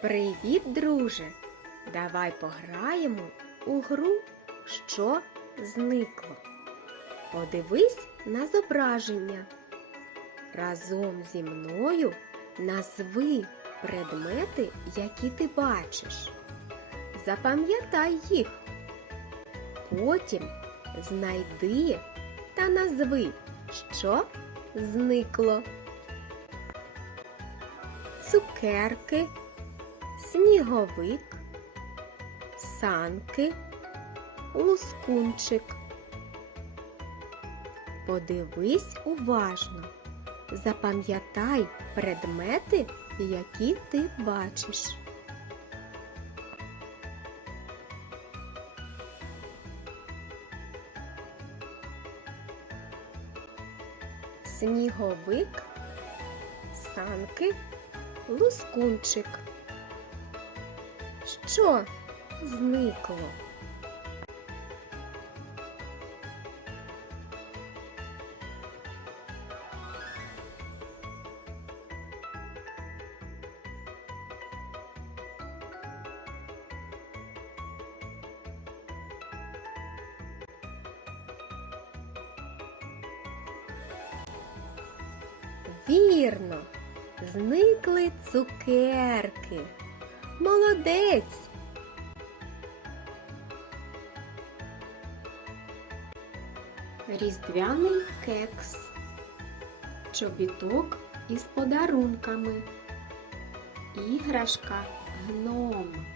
Привіт, друже! Давай пограємо у гру, що зникло. Подивись на зображення. Разом зі мною назви предмети, які ти бачиш. Запам'ятай їх. Потім знайди та назви, що зникло. Цукерки, сніговик, санки, лускунчик. Подивись уважно. Запам'ятай предмети, які ти бачиш. Сніговик, санки, лускунчик. Що зникло? Вірно, зникли цукерки. Молодець. Різдвяний кекс. Чобіток із подарунками. Іграшка гном.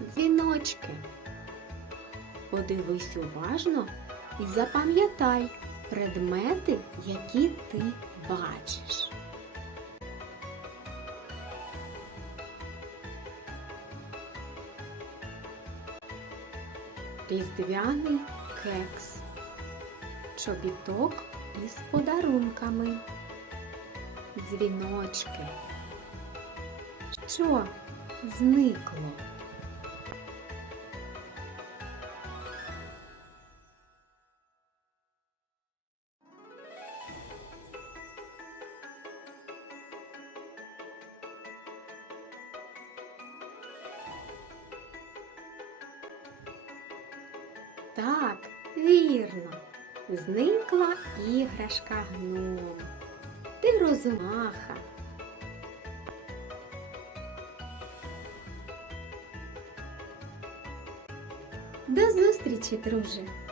Дзвіночки. Подивись уважно і запам'ятай предмети, які ти бачиш. Різдвяний кекс. Чобіток із подарунками. Дзвіночки. Що зникло? Так, вірно. Зникла іграшка гном. Ти розумаха. До зустрічі, друже!